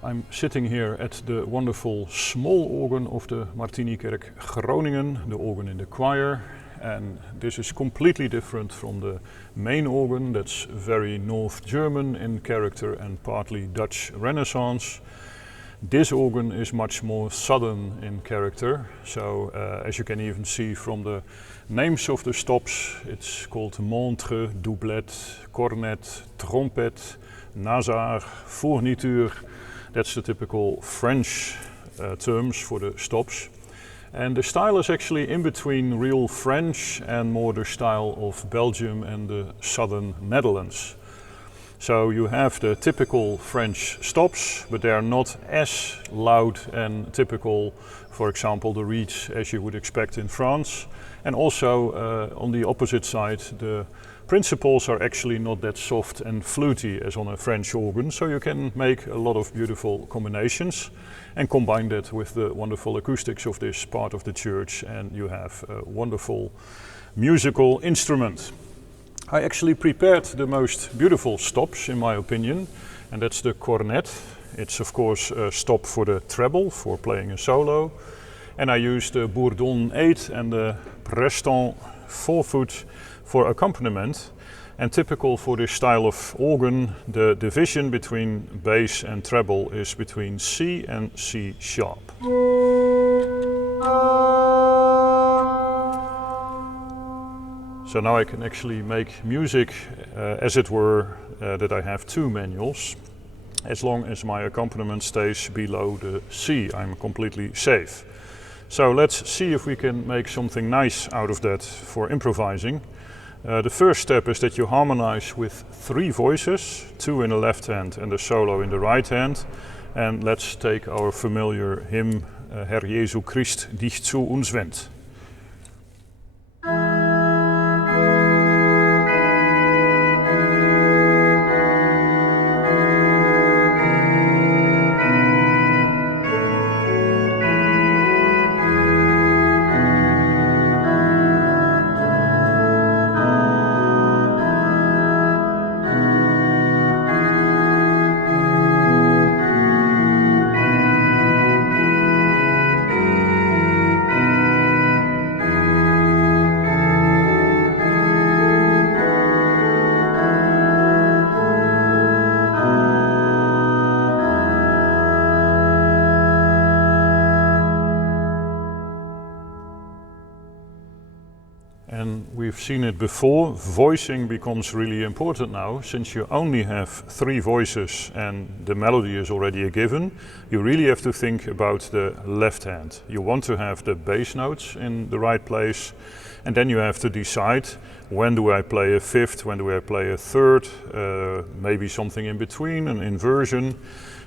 I'm sitting here at the wonderful small organ of the Martinikerk Groningen, the organ in the choir, and this is completely different from the main organ that's very North German in character and partly Dutch Renaissance. This organ is much more southern in character, so as you can even see from the names of the stops, it's called montre, doublet, cornet, trompet, nasar, fourniture. That's the typical French terms for the stops. And the style is actually in between real French and more the style of Belgium and the southern Netherlands. So you have the typical French stops, but they are not as loud and typical, for example, the reeds as you would expect in France. And also on the opposite side, the principals are actually not that soft and fluty as on a French organ, so you can make a lot of beautiful combinations and combine that with the wonderful acoustics of this part of the church, and you have a wonderful musical instrument. I actually prepared the most beautiful stops, in my opinion, and that's the cornet. It's of course a stop for the treble, for playing a solo. And I used the bourdon 8 and the preston 4-foot for accompaniment. And typical for this style of organ, the division between bass and treble is between C and C sharp. So now I can actually make music, as it were, that I have two manuals. As long as my accompaniment stays below the C, I'm completely safe. So let's see if we can make something nice out of that for improvising. The first step is that you harmonize with 3 voices, 2 in the left hand and the solo in the right hand. And let's take our familiar hymn, Herr Jesu Christ, dich zu uns wendt. And we've seen it before, voicing becomes really important now. Since you only have 3 voices and the melody is already a given, you really have to think about the left hand. You want to have the bass notes in the right place, and then you have to decide, when do I play a 5th, when do I play a 3rd, maybe something in between, an inversion.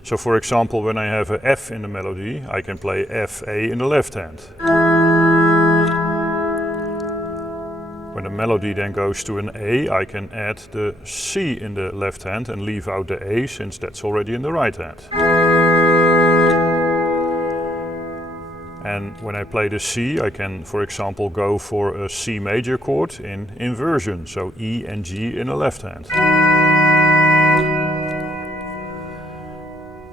So for example, when I have a F in the melody, I can play F, A in the left hand. When the melody then goes to an A, I can add the C in the left hand and leave out the A, since that's already in the right hand. And when I play the C, I can, for example, go for a C major chord in inversion, so E and G in the left hand.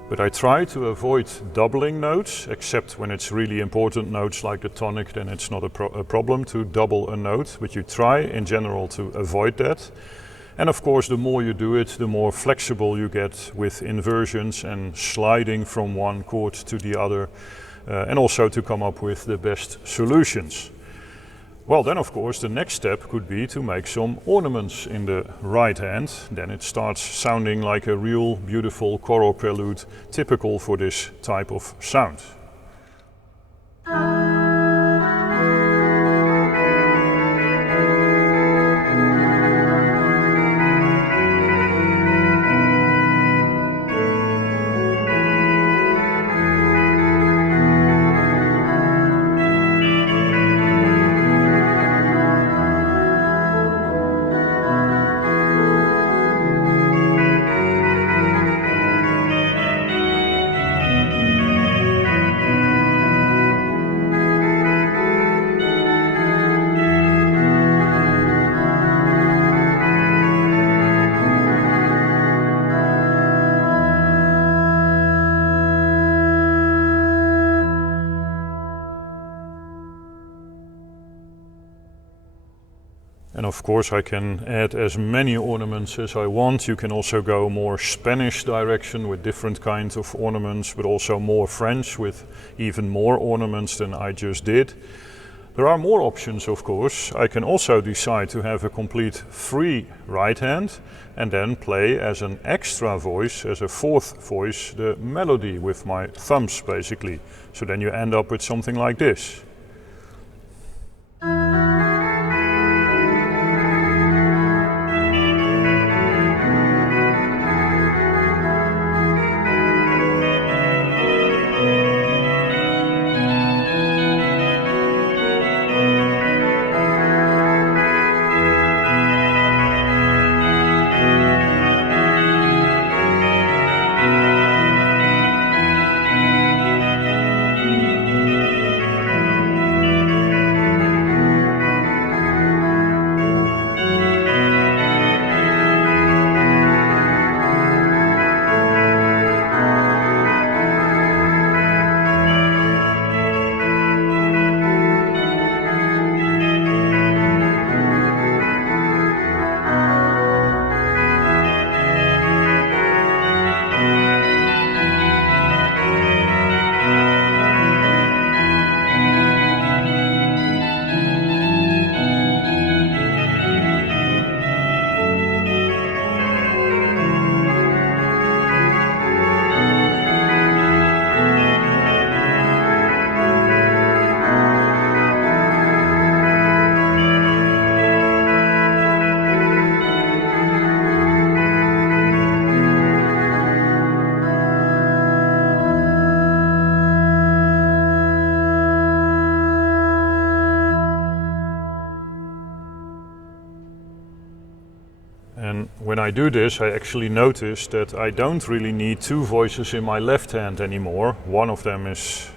But I try to avoid doubling notes, except when it's really important notes like the tonic, then it's not a problem to double a note, but you try in general to avoid that. And of course, the more you do it, the more flexible you get with inversions and sliding from one chord to the other, and also to come up with the best solutions. Well, then of course the next step could be to make some ornaments in the right hand. Then it starts sounding like a real beautiful choral prelude, typical for this type of sound. of course I can add as many ornaments as I want. You can also go more Spanish direction with different kinds of ornaments, but also more French with even more ornaments than I just did. There are more options, of course. I can also decide to have a complete free right hand and then play as an extra voice, as a fourth voice, the melody with my thumbs basically. So then you end up with something like this. And when I do this, I actually notice that I don't really need two voices in my left hand anymore. One of them is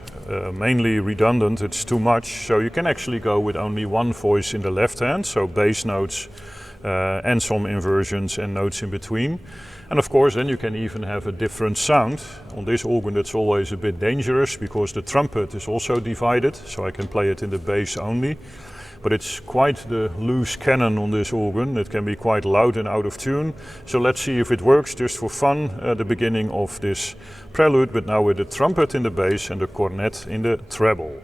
mainly redundant, it's too much. So you can actually go with only one voice in the left hand, so bass notes and some inversions and notes in between. And of course then you can even have a different sound. On this organ that's always a bit dangerous because the trumpet is also divided, so I can play it in the bass only. But it's quite the loose cannon on this organ. It can be quite loud and out of tune. So let's see if it works just for fun at the beginning of this prelude, but now with the trumpet in the bass and the cornet in the treble.